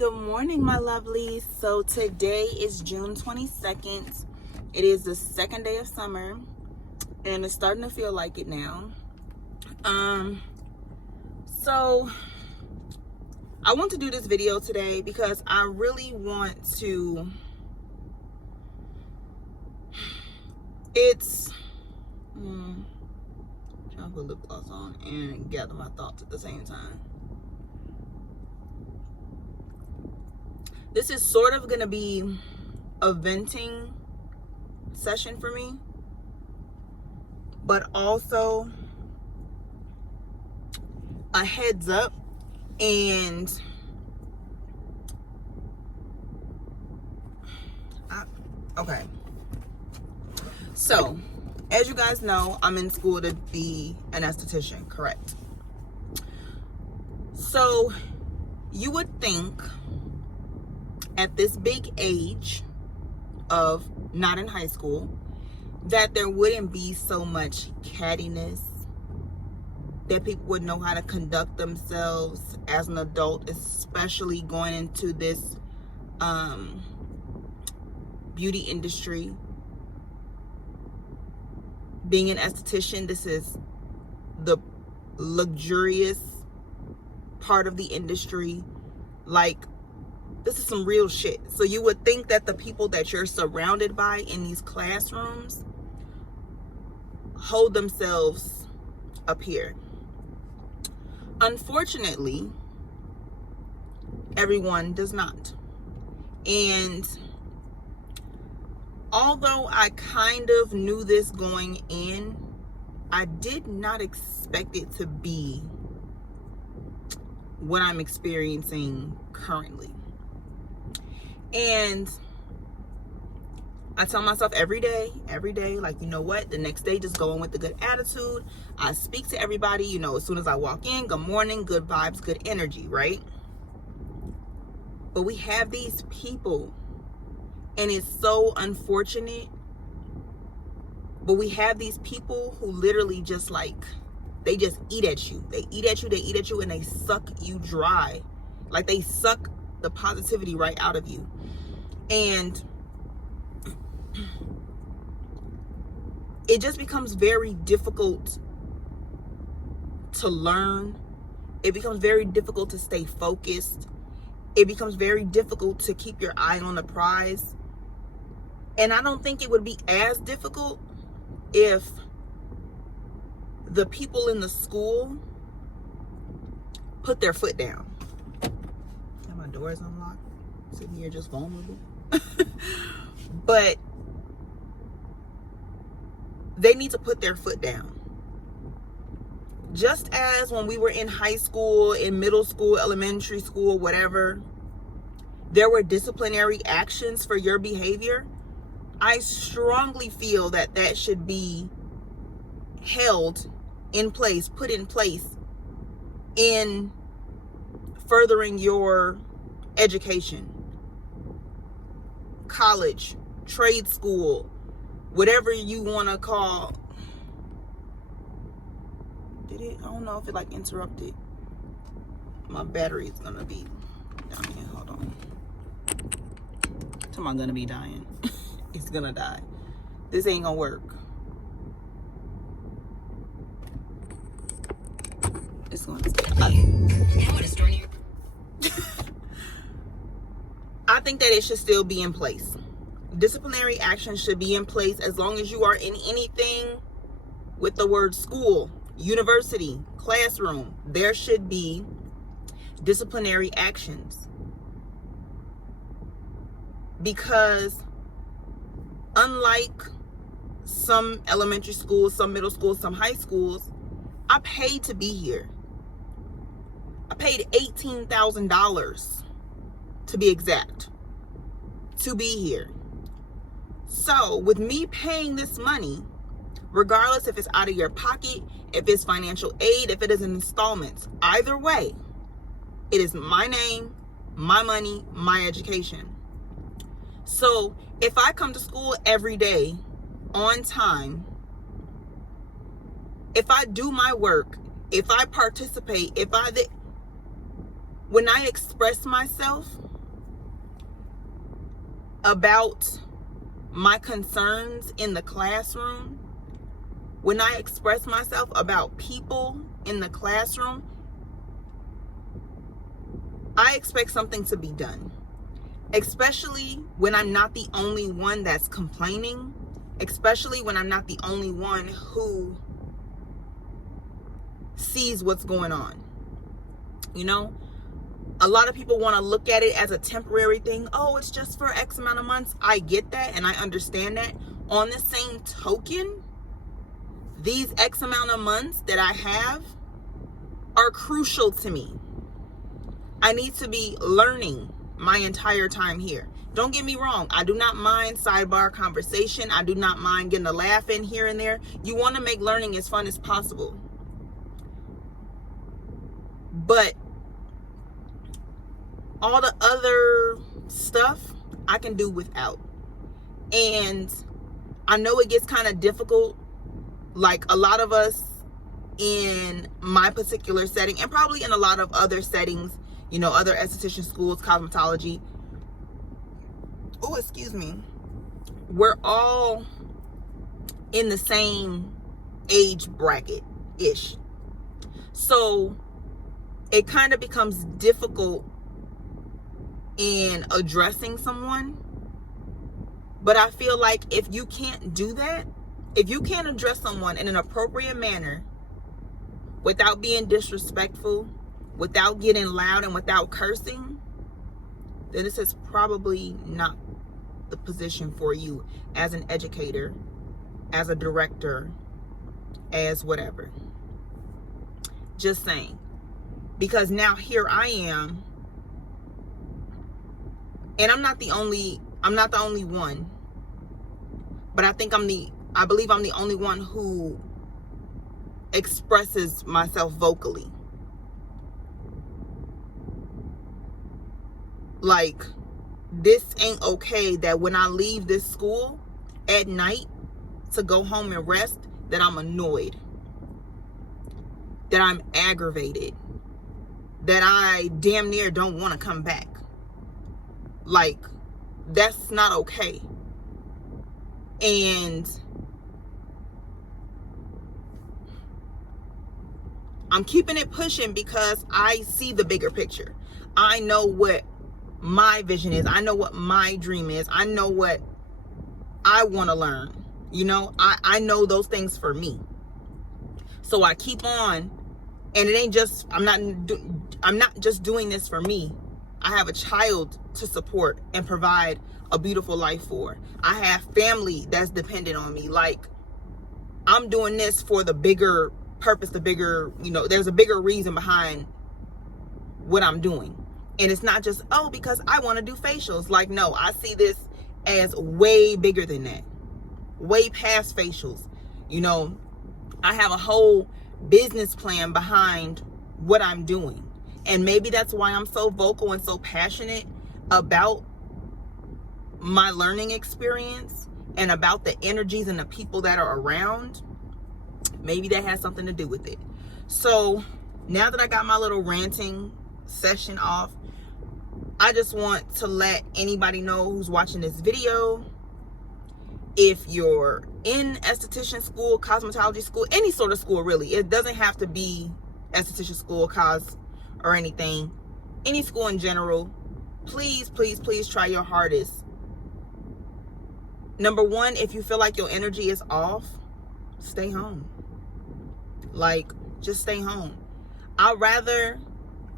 Good morning, my lovelies. So today is June 22nd. It is the second day of summer, and it's starting to feel like it now. So I want to do this video today because I really want to, trying to put lip gloss on and gather my thoughts at the same time. This is sort of gonna be a venting session for me, but also a heads up. And okay, so as you guys know, I'm in school to be an esthetician, correct? So you would think at this big age of not in high school that there wouldn't be so much cattiness, that people would know how to conduct themselves as an adult, especially going into this beauty industry. Being an esthetician, this is the luxurious part of the industry. Like, this is some real shit. So you would think that the people that you're surrounded by in these classrooms hold themselves up here. Unfortunately, everyone does not. And although I kind of knew this going in, I did not expect it to be what I'm experiencing currently. And I tell myself every day, like, you know what? The next day, just go in with a good attitude. I speak to everybody, you know, as soon as I walk in, good morning, good vibes, good energy, right? But we have these people, and it's so unfortunate, but we have these people who literally just like, they just eat at you. They eat at you, and they suck you dry. Like, they suck the positivity right out of you. And it just becomes very difficult to learn. It becomes very difficult to stay focused. It becomes very difficult to keep your eye on the prize. And I don't think it would be as difficult if the people in the school put their foot down. And my door is unlocked. Sitting here just vulnerable. But they need to put their foot down. Just as when we were in high school, in middle school, elementary school, whatever, there were disciplinary actions for your behavior, I strongly feel that that should be held in place, put in place in furthering your education. College, trade school, whatever you want to call. Did it? I don't know if it like interrupted. My battery is gonna be dying. Hold on. I'm gonna be dying. It's gonna die. This ain't gonna work. It's gonna I think that it should still be in place. Disciplinary action should be in place as long as you are in anything with the word school, university, classroom. There should be disciplinary actions. Because unlike some elementary schools, some middle schools, some high schools, I paid to be here. I paid $18,000 to be exact, to be here. So with me paying this money, regardless if it's out of your pocket, if it's financial aid, if it is in installments, either way, it is my name, my money, my education. So if I come to school every day on time, if I do my work, if I participate, when I express myself, about my concerns in the classroom, when I express myself about people in the classroom, I expect something to be done. Especially when I'm not the only one that's complaining. Especially when I'm not the only one who sees what's going on. You know, a lot of people want to look at it as a temporary thing. Oh, it's just for X amount of months. I get that and I understand that. On the same token, these X amount of months that I have are crucial to me. I need to be learning my entire time here. Don't get me wrong. I do not mind sidebar conversation. I do not mind getting a laugh in here and there. You want to make learning as fun as possible. But all the other stuff I can do without. And I know it gets kind of difficult. Like a lot of us in my particular setting, and probably in a lot of other settings, you know, other esthetician schools, cosmetology. Oh, excuse me. We're all in the same age bracket-ish. So it kind of becomes difficult in addressing someone. But I feel like if you can't do that, if you can't address someone in an appropriate manner without being disrespectful, without getting loud, and without cursing, then this is probably not the position for you as an educator, as a director, as whatever. Just saying. Because now here I am, and I'm not the only one, but I believe I'm the only one who expresses myself vocally. Like, this ain't okay that when I leave this school at night to go home and rest, that I'm annoyed, that I'm aggravated, that I damn near don't want to come back. Like, that's not okay. And I'm keeping it pushing because I see the bigger picture. I know what my vision is. I know what my dream is. I know what I want to learn. You know, I know those things for me. So I keep on, and it ain't just, I'm not just doing this for me. I have a child to support and provide a beautiful life for. I have family that's dependent on me. Like, I'm doing this for the bigger purpose, the bigger, you know, there's a bigger reason behind what I'm doing. And it's not just, oh, because I want to do facials. Like, no, I see this as way bigger than that. Way past facials. You know, I have a whole business plan behind what I'm doing. And maybe that's why I'm so vocal and so passionate about my learning experience and about the energies and the people that are around. Maybe that has something to do with it. So now that I got my little ranting session off, I just want to let anybody know who's watching this video, if you're in esthetician school, cosmetology school, any sort of school really, it doesn't have to be esthetician school, cos, or anything, any school in general, please, please, please try your hardest. Number one, if you feel like your energy is off, stay home. Like, just stay home. I'd rather,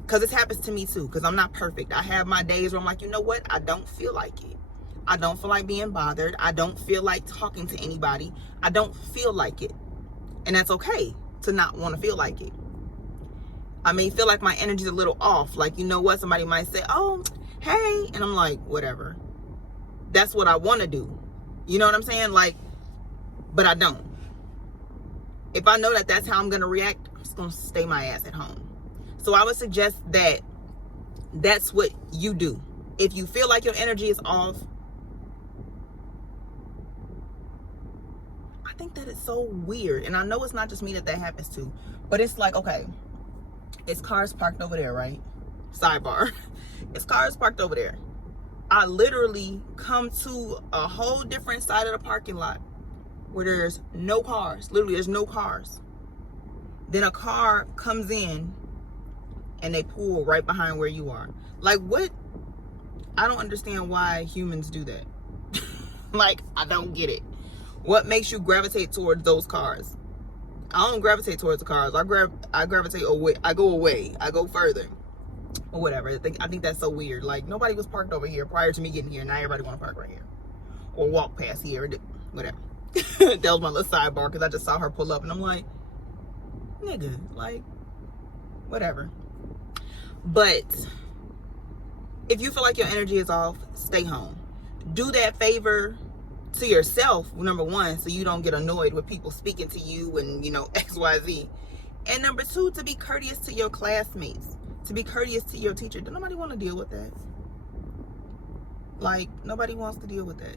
because this happens to me too, because I'm not perfect. I have my days where I'm like, you know what? I don't feel like it. I don't feel like being bothered. I don't feel like talking to anybody. I don't feel like it. And that's okay to not want to feel like it. I may feel like my energy's a little off. Like, you know what? Somebody might say, oh, hey. And I'm like, whatever. That's what I want to do. You know what I'm saying? Like, but I don't. If I know that that's how I'm going to react, I'm just going to stay my ass at home. So I would suggest that that's what you do. If you feel like your energy is off, I think that it's so weird. And I know it's not just me that happens to, but it's like, okay, it's cars parked over there, right? Sidebar. It's cars parked over there. I literally come to a whole different side of the parking lot where there's no cars. Literally, there's no cars. Then a car comes in and they pull right behind where you are. Like, what? I don't understand why humans do that. Like, I don't get it. What makes you gravitate towards those cars? I don't gravitate towards the cars. I gravitate away. I go away. I go further. Or whatever. I think that's so weird. Like, nobody was parked over here prior to me getting here. Now everybody want to park right here. Or walk past here. Whatever. That was my little sidebar because I just saw her pull up and I'm like, nigga, like, whatever. But if you feel like your energy is off, stay home. Do that favor to yourself, number one, so you don't get annoyed with people speaking to you and, XYZ. And number two, to be courteous to your classmates, to be courteous to your teacher. Does nobody want to deal with that? Like, nobody wants to deal with that.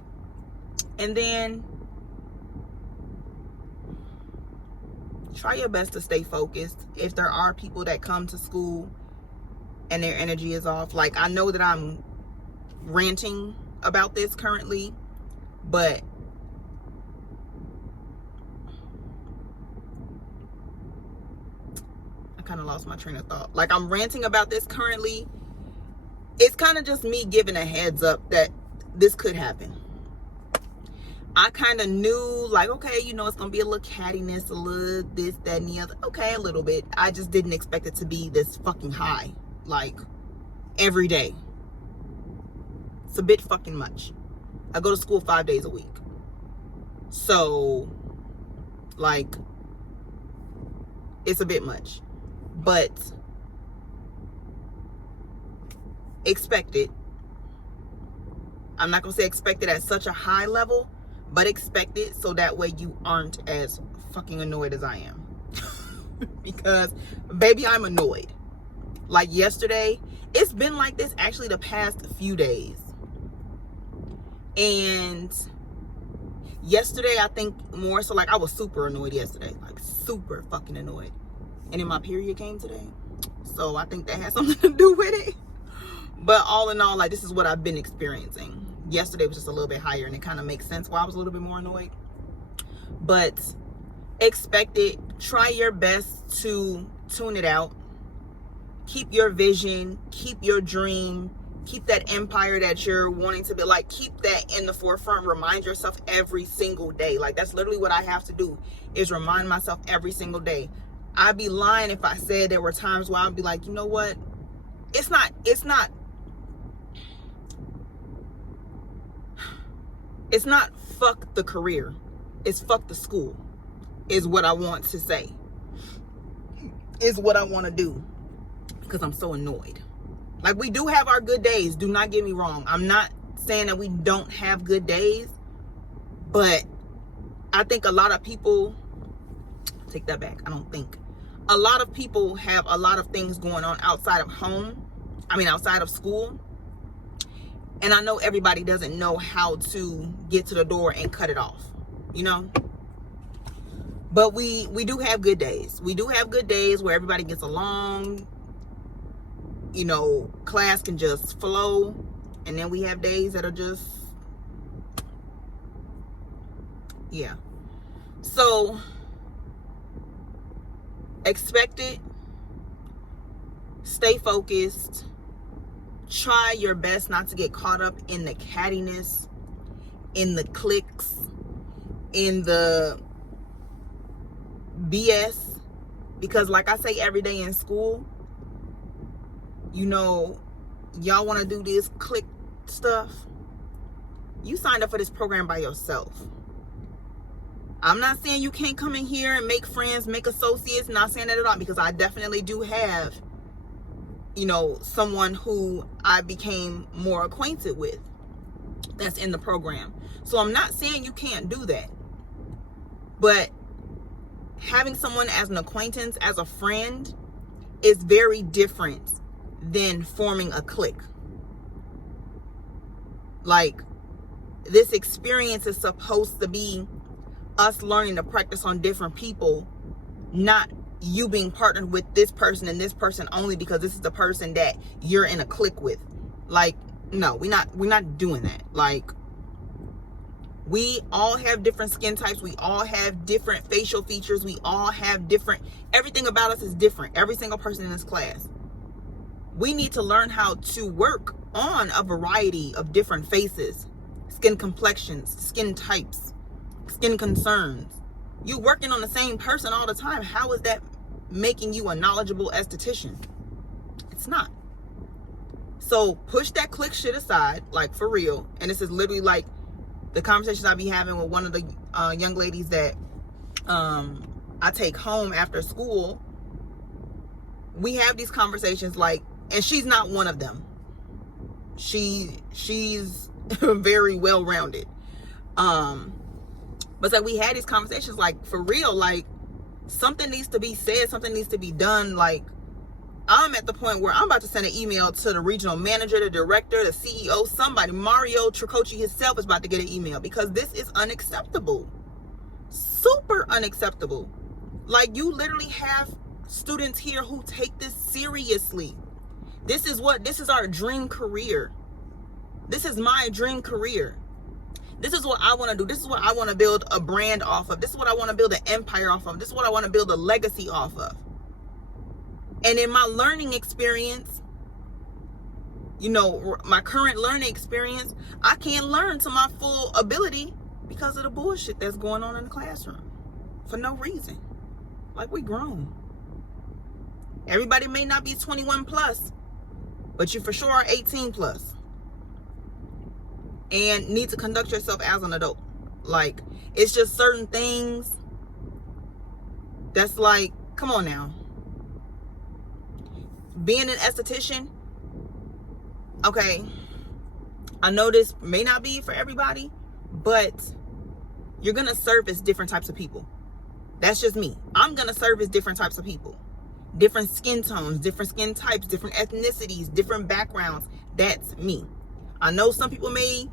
And then try your best to stay focused. If there are people that come to school and their energy is off, like, I know that I'm ranting about this currently, but I kind of lost my train of thought. Like, I'm ranting about this currently. It's kind of just me giving a heads up that this could happen. I kind of knew, like, okay, it's going to be a little cattiness, a little this, that, and the other. Okay, a little bit. I just didn't expect it to be this fucking high, like, every day. It's a bit fucking much. I go to school 5 days a week. So, like, it's a bit much. But expect it. I'm not going to say expect it at such a high level, but expect it so that way you aren't as fucking annoyed as I am. Because, baby, I'm annoyed. Like, yesterday, it's been like this actually the past few days. And yesterday, I think more so, like, I was super annoyed yesterday. Like, super fucking annoyed. And then my period came today. So I think that has something to do with it. But all in all, like, this is what I've been experiencing. Yesterday was just a little bit higher, and it kind of makes sense why I was a little bit more annoyed. But expect it. Try your best to tune it out. Keep your vision. Keep your dream. Keep that empire that you're wanting to be. Like, keep that in the forefront. Remind yourself every single day. Like, that's literally what I have to do, is remind myself every single day. I'd be lying if I said there were times where I'd be like, you know what? It's not fuck the career. It's fuck the school, is what I want to say. Is what I want to do. Because I'm so annoyed. Like, we do have our good days. Do not get me wrong. I'm not saying that we don't have good days. But I think a lot of people, take that back. I don't think. A lot of people have a lot of things going on outside of outside of school. And I know everybody doesn't know how to get to the door and cut it off, But we do have good days. We do have good days where everybody gets along. Class can just flow. And then we have days that are just, yeah. So, expect it. Stay focused. Try your best not to get caught up in the cattiness, in the cliques, in the BS. Because like I say every day in school, y'all want to do this clique stuff. You signed up for this program by yourself. I'm not saying you can't come in here and make friends, make associates. Not saying that at all, because I definitely do have, someone who I became more acquainted with that's in the program. So I'm not saying you can't do that. But having someone as an acquaintance, as a friend, is very different than forming a clique. Like, this experience is supposed to be us learning to practice on different people, not you being partnered with this person and this person only because this is the person that you're in a clique with. Like, no, we're not doing that. Like, we all have different skin types. We all have different facial features. We all have different, everything about us is different. Every single person in this class. We need to learn how to work on a variety of different faces, skin complexions, skin types, skin concerns. You working on the same person all the time. How is that making you a knowledgeable esthetician? It's not. So push that click shit aside, like, for real. And this is literally like the conversations I be having with one of the young ladies that I take home after school. We have these conversations, like, and she's not one of them. She's very well-rounded. But it's like, we had these conversations, like, for real, like, something needs to be said, something needs to be done. Like, I'm at the point where I'm about to send an email to the regional manager, the director, the CEO, somebody. Mario Tricoci himself is about to get an email, because this is unacceptable. Super unacceptable. Like, you literally have students here who take this seriously. This is our dream career. This is my dream career. This is what I want to do. This is what I want to build a brand off of. This is what I want to build an empire off of. This is what I want to build a legacy off of. And in my learning experience, you know, my current learning experience, I can't learn to my full ability because of the bullshit that's going on in the classroom for no reason. Like, we grown. Everybody may not be 21 plus, but you for sure are 18 plus. And need to conduct yourself as an adult. Like, it's just certain things that's like, come on now. Being an esthetician, okay, I know this may not be for everybody, but you're going to service different types of people. That's just me. I'm going to service different types of people. Different skin tones, different skin types, different ethnicities, different backgrounds. That's me. I know some people may,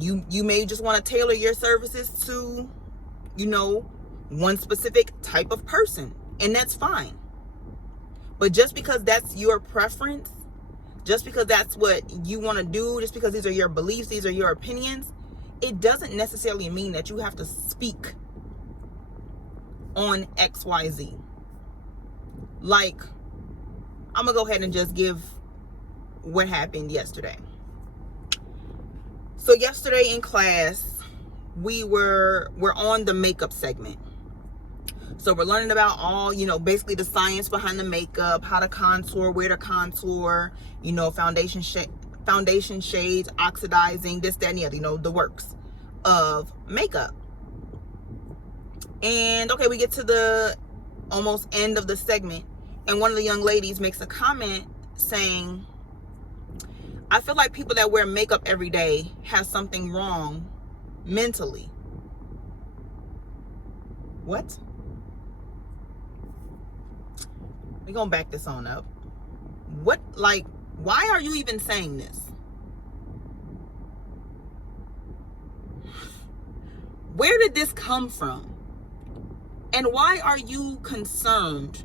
you may just want to tailor your services to, you know, one specific type of person, and that's fine. But just because that's your preference, just because that's what you want to do, just because these are your beliefs, these are your opinions, it doesn't necessarily mean that you have to speak on XYZ. Like, I'm going to go ahead and just give what happened yesterday. So yesterday in class, we're on the makeup segment. So we're learning about all, you know, basically the science behind the makeup, how to contour, where to contour, you know, foundation shades, oxidizing, this, that, and the other, you know, the works of makeup. And okay, we get to the almost end of the segment, and one of the young ladies makes a comment saying, I feel like people that wear makeup every day have something wrong mentally. What? We're gonna back this on up. What, like, why are you even saying this? Where did this come from? And why are you concerned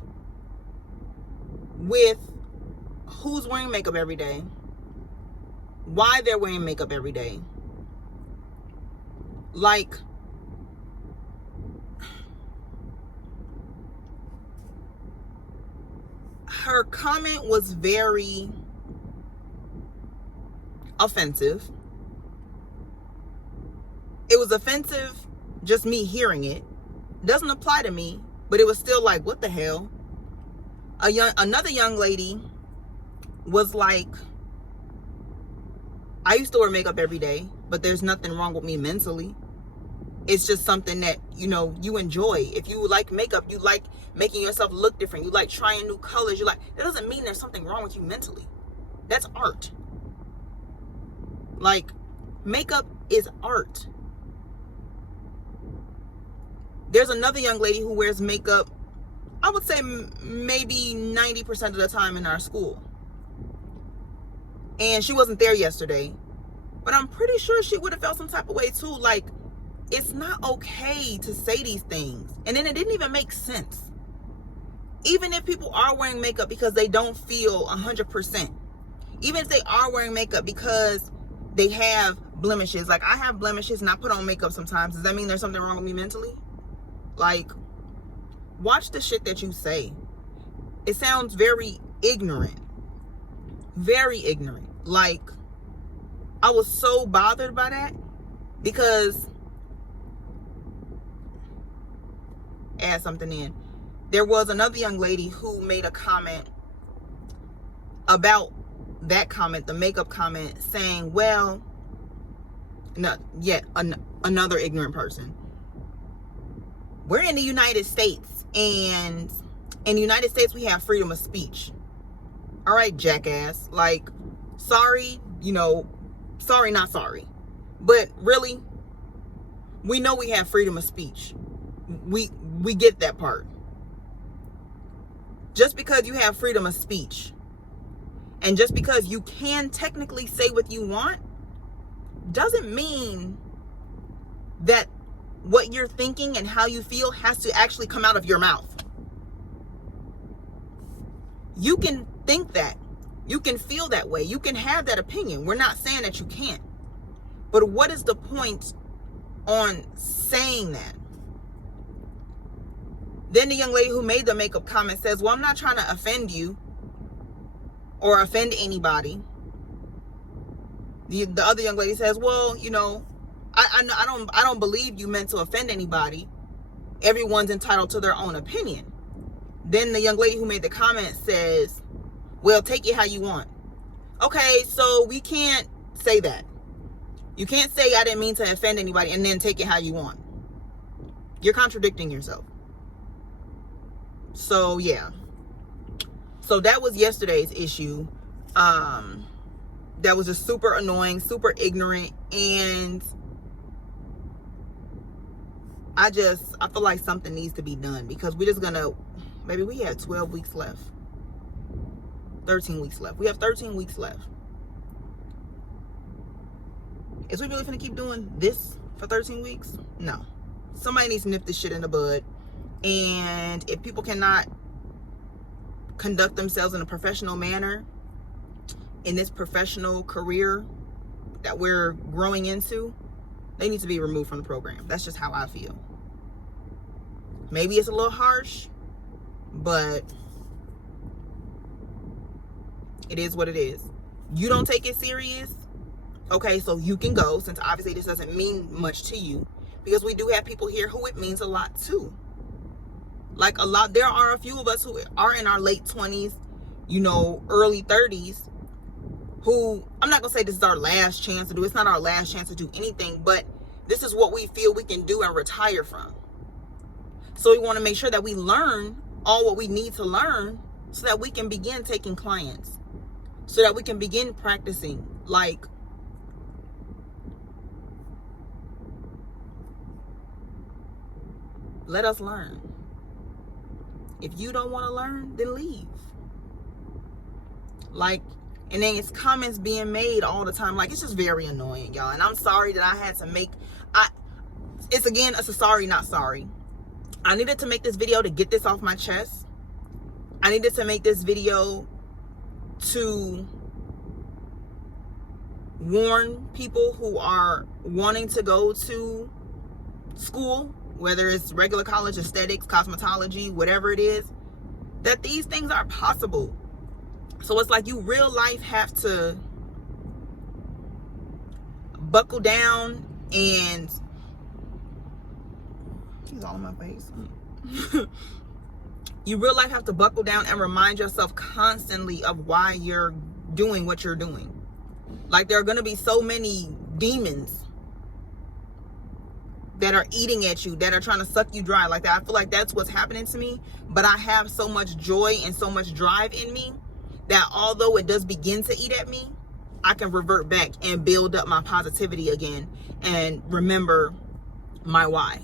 with who's wearing makeup every day? Why they're wearing makeup every day? Like, her comment was very offensive. It was offensive, just me hearing it. Doesn't apply to me, but it was still like, what the hell? Another young lady was like, I used to wear makeup every day, but there's nothing wrong with me mentally. It's just something that, you know, you enjoy. If you like makeup, you like making yourself look different, you like trying new colors, you like, that doesn't mean there's something wrong with you mentally. That's art. Like, makeup is art. There's another young lady who wears makeup, I would say maybe 90% of the time in our school. And she wasn't there yesterday, but I'm pretty sure she would have felt some type of way too. Like, it's not okay to say these things. And then it didn't even make sense. Even if people are wearing makeup because they don't feel 100%, Even if they are wearing makeup because they have blemishes. Like, I have blemishes and I put on makeup sometimes. Does that mean there's something wrong with me mentally? Like, watch the shit that you say. It sounds very ignorant. Very ignorant. Like, I was so bothered by that because, add something in, there was another young lady who made a comment about that comment, the makeup comment, saying, well, no, yet another ignorant person. We're in the United States, and in the United States we have freedom of speech. All right, jackass. Like, sorry, sorry, not sorry. But really, we know we have freedom of speech. We get that part. Just because you have freedom of speech, and just because you can technically say what you want, doesn't mean that what you're thinking and how you feel has to actually come out of your mouth. You can think that. You can feel that way. You can have that opinion. We're not saying that you can't. But what is the point on saying that? Then the young lady who made the makeup comment says, well, I'm not trying to offend you or offend anybody. The other young lady says, well, I don't believe you meant to offend anybody. Everyone's entitled to their own opinion. Then the young lady who made the comment says, well, take it how you want. Okay, so we can't say that. You can't say I didn't mean to offend anybody and then take it how you want. You're contradicting yourself. So yeah. So that was yesterday's issue. That was just super annoying, super ignorant, and I feel like something needs to be done, because we have 12 weeks left. 13 weeks left. We have 13 weeks left. Is we really finna keep doing this for 13 weeks? No. Somebody needs to nip this shit in the bud. And if people cannot conduct themselves in a professional manner in this professional career that we're growing into, they need to be removed from the program. That's just how I feel. Maybe it's a little harsh, but it is what it is. You don't take it serious, okay, so you can go, since obviously this doesn't mean much to you, because we do have people here who it means a lot to. Like, there are a few of us who are in our late 20s, early 30s, who, I'm not gonna say this is our last chance to do. It's not our last chance to do anything, but this is what we feel we can do and retire from. So we want to make sure that we learn all what we need to learn so that we can begin taking clients, so that we can begin practicing. Like, let us learn. If you don't want to learn, then leave. Like, and then it's comments being made all the time. Like, it's just very annoying, y'all. And I'm sorry that I had to make, it's a sorry, not sorry. I needed to make this video to get this off my chest. I needed to make this video to warn people who are wanting to go to school, whether it's regular college, aesthetics, cosmetology, whatever it is, that these things are possible. So it's like you real life have to buckle down and, he's all in my face. You real life have to buckle down and remind yourself constantly of why you're doing what you're doing. Like, there are going to be so many demons that are eating at you, that are trying to suck you dry. Like that. I feel like that's what's happening to me. But I have so much joy and so much drive in me that although it does begin to eat at me, I can revert back and build up my positivity again and remember my why.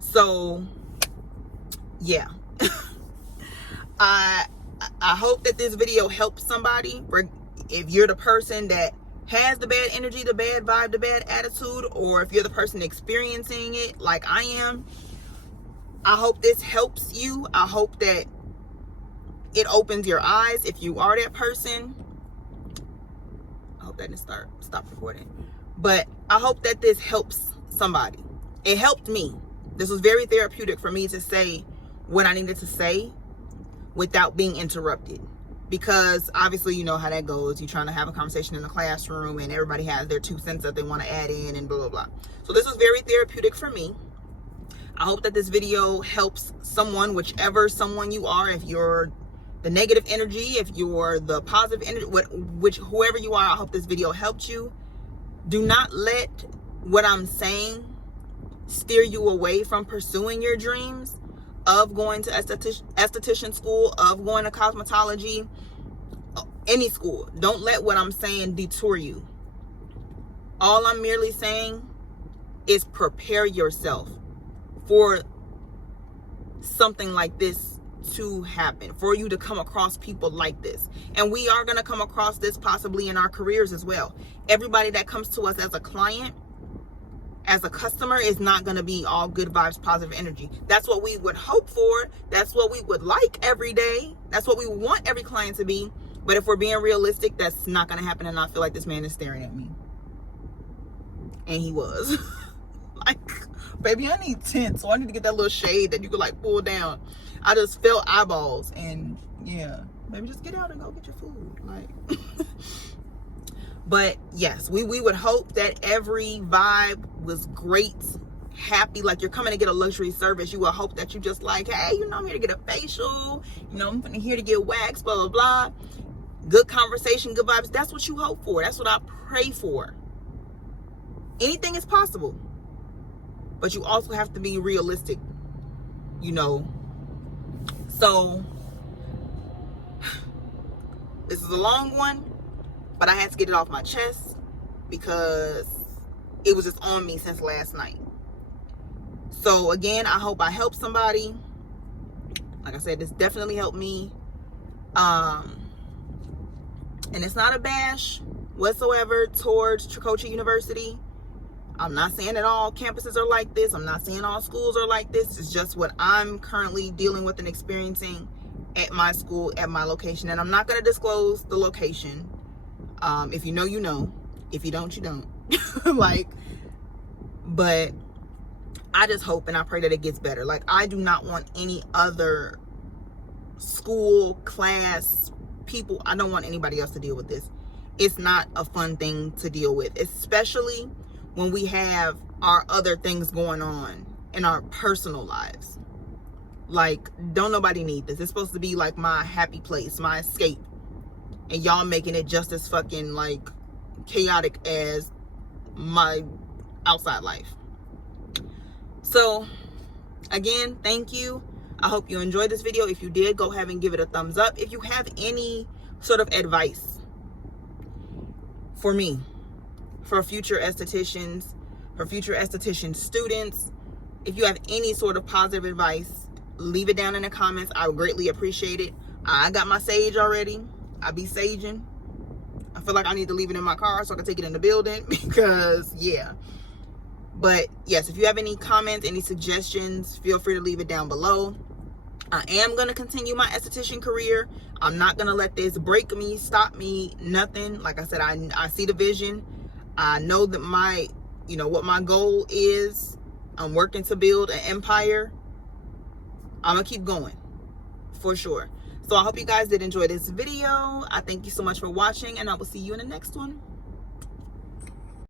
So yeah. I hope that this video helps somebody. If you're the person that has the bad energy, the bad vibe, the bad attitude, or if you're the person experiencing it like I am, I hope this helps you. I hope that it opens your eyes if you are that person. hope that didn't stop recording. But I hope that this helps somebody. It helped me. This was very therapeutic for me to say what I needed to say without being interrupted. Because obviously you know how that goes. You're trying to have a conversation in the classroom and everybody has their 2 cents that they want to add in and blah, blah, blah. So this was very therapeutic for me. I hope that this video helps someone, whichever someone you are. If you're the negative energy, if you're the positive energy, whoever you are, I hope this video helped you. Do not let what I'm saying steer you away from pursuing your dreams of going to esthetician school, of going to cosmetology, any school. Don't let what I'm saying detour you. All I'm merely saying is prepare yourself for something like this to happen, for you to come across people like this. And we are going to come across this possibly in our careers as well. Everybody that comes to us as a client, as a customer, is not going to be all good vibes, positive energy. That's what we would hope for. That's what we would like every day. That's what we want every client to be. But if we're being realistic, that's not going to happen. And I feel like this man is staring at me. And he was. Like, baby, I need tint, so I need to get that little shade that you could like pull down. I just felt eyeballs, and yeah, maybe just get out and go get your food. Like, but yes, we would hope that every vibe was great, happy, like you're coming to get a luxury service. You would hope that you just like, hey, you know, I'm here to get a facial, you know, I'm here to get waxed, blah, blah, blah. Good conversation, good vibes. That's what you hope for. That's what I pray for. Anything is possible. But you also have to be realistic, you know. So, this is a long one, but I had to get it off my chest because it was just on me since last night. So, again, I hope I helped somebody. Like I said, this definitely helped me. And it's not a bash whatsoever towards Coco University. I'm not saying that all campuses are like this. I'm not saying all schools are like this. It's just what I'm currently dealing with and experiencing at my school, at my location. And I'm not going to disclose the location. If you know, you know. If you don't, you don't. Like, but I just hope and I pray that it gets better. Like, I do not want any other school, class, people. I don't want anybody else to deal with this. It's not a fun thing to deal with, especially when we have our other things going on in our personal lives. Like, don't nobody need this. It's supposed to be like my happy place, my escape. And y'all making it just as fucking like chaotic as my outside life. So, again, thank you. I hope you enjoyed this video. If you did, go ahead and give it a thumbs up. If you have any sort of advice for me, for future estheticians, for future esthetician students, if you have any sort of positive advice, leave it down in the comments. I would greatly appreciate it. I got my sage already. I be saging. I feel like I need to leave it in my car so I can take it in the building because, yeah. But yes, if you have any comments, any suggestions, feel free to leave it down below. I am going to continue my esthetician career. I'm not going to let this break me, stop me, nothing. Like I said, I see the vision. I know that what my goal is. I'm working to build an empire. I'm going to keep going for sure. So I hope you guys did enjoy this video. I thank you so much for watching, and I will see you in the next one.